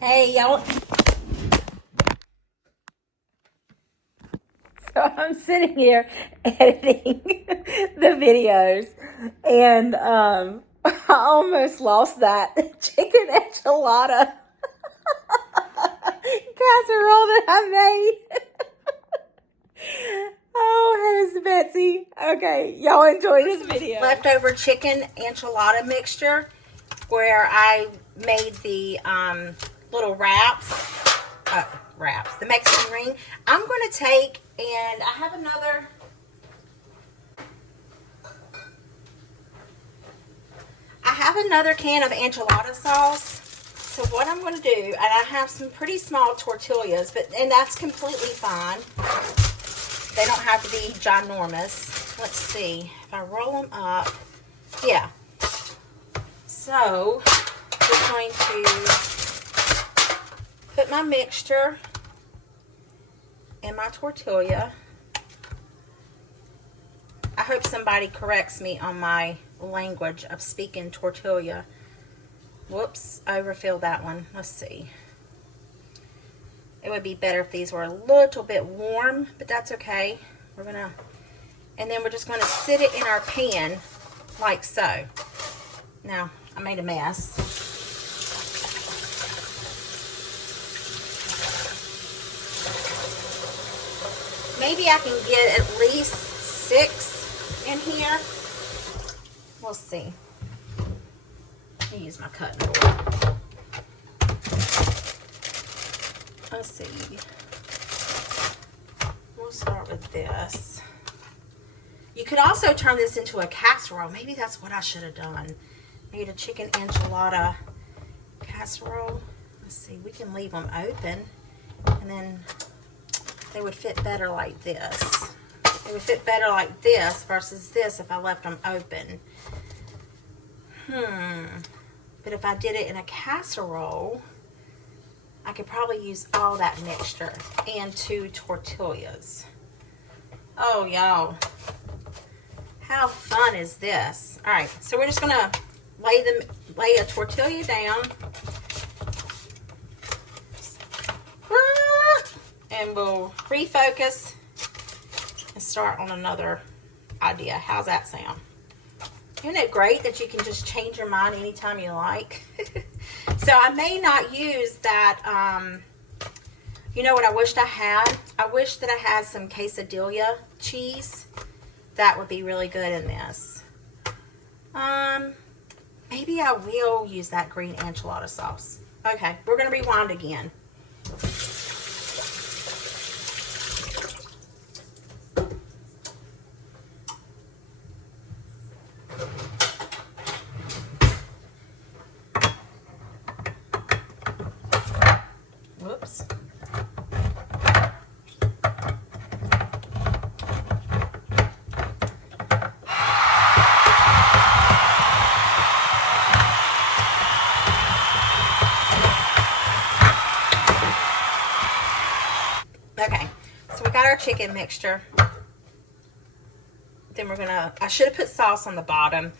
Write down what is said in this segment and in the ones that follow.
Hey, y'all. So I'm sitting here editing the videos, and I almost lost that chicken enchilada casserole that I made. Oh, here's Betsy. Okay, y'all enjoy this video. Leftover chicken enchilada mixture where I made the little wraps, the Mexican ring. I'm going to take, and I have another can of enchilada sauce. So what I'm going to do, and I have some pretty small tortillas, and that's completely fine. They don't have to be ginormous. Let's see if I roll them up. Yeah. So just going to put my mixture in my tortilla. I hope somebody corrects me on my language of speaking tortilla. Whoops, I overfilled that one. Let's see. It would be better if these were a little bit warm, but that's okay. And then we're just gonna sit it in our pan like so. Now, I made a mess. Maybe I can get at least 6 in here. We'll see. Let me use my cutting board. Let's see. We'll start with this. You could also turn this into a casserole. Maybe that's what I should have done. Made a chicken enchilada casserole. Let's see. We can leave them open, and then they would fit better like this. They would fit better like this versus this if I left them open. But if I did it in a casserole, I could probably use all that mixture and 2 tortillas. Oh, y'all. How fun is this? All right, so we're just gonna lay a tortilla down. And we'll refocus and start on another idea. How's that sound? Isn't it great that you can just change your mind anytime you like? So I may not use that, you know what I wished I had? I wish that I had some quesadilla cheese. That would be really good in this. Maybe I will use that green enchilada sauce. Okay, we're going to rewind again. Whoops. Okay, so we got our chicken mixture. Then I should have put sauce on the bottom,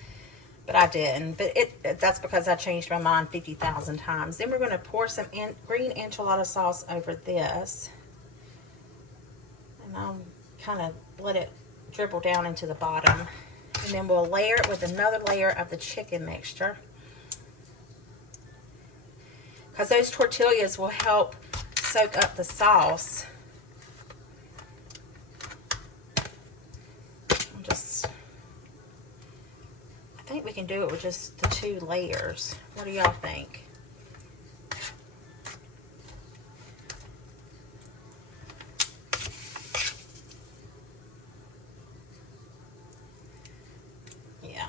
but I didn't. But that's because I changed my mind 50,000 times. Then we're gonna pour some green enchilada sauce over this. And I'll kind of let it dribble down into the bottom. And then we'll layer it with another layer of the chicken mixture, because those tortillas will help soak up the sauce. I think we can do it with just the 2 layers. What do y'all think? Yeah.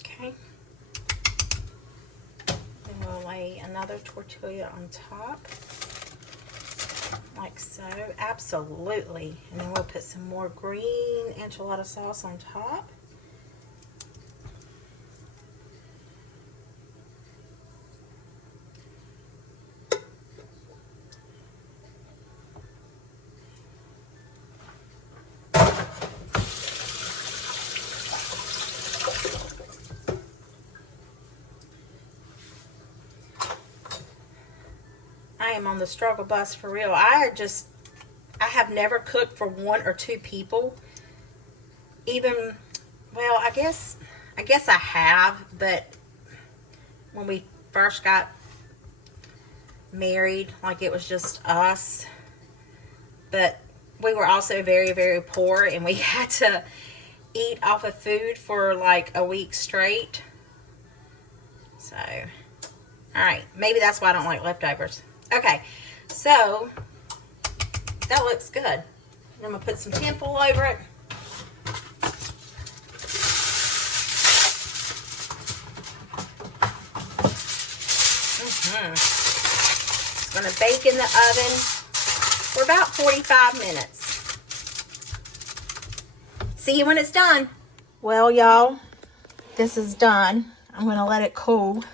Okay. Another tortilla on top like so. Absolutely. And then we'll put some more green enchilada sauce on top. I am on the struggle bus for real. I have never cooked for 1 or 2 people. Even, well, I guess I have, but when we first got married, like it was just us. But we were also very, very poor, and we had to eat off of food for like a week straight. So, alright, maybe that's why I don't like leftovers. Okay, so that looks good. I'm going to put some tinfoil over it. I'm going to bake in the oven for about 45 minutes. See you when it's done. Well, y'all, this is done. I'm going to let it cool.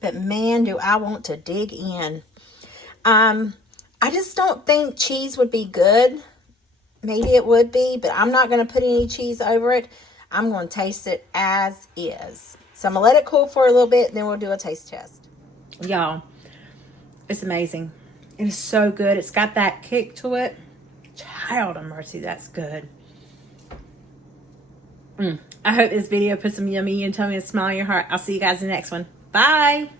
But man, do I want to dig in. I just don't think cheese would be good. Maybe it would be, but I'm not going to put any cheese over it. I'm going to taste it as is. So I'm going to let it cool for a little bit, and then we'll do a taste test. Y'all, it's amazing. It is so good. It's got that kick to it. Child of mercy, that's good. I hope this video put some yummy and tummy and smile in your heart. I'll see you guys in the next one. Bye.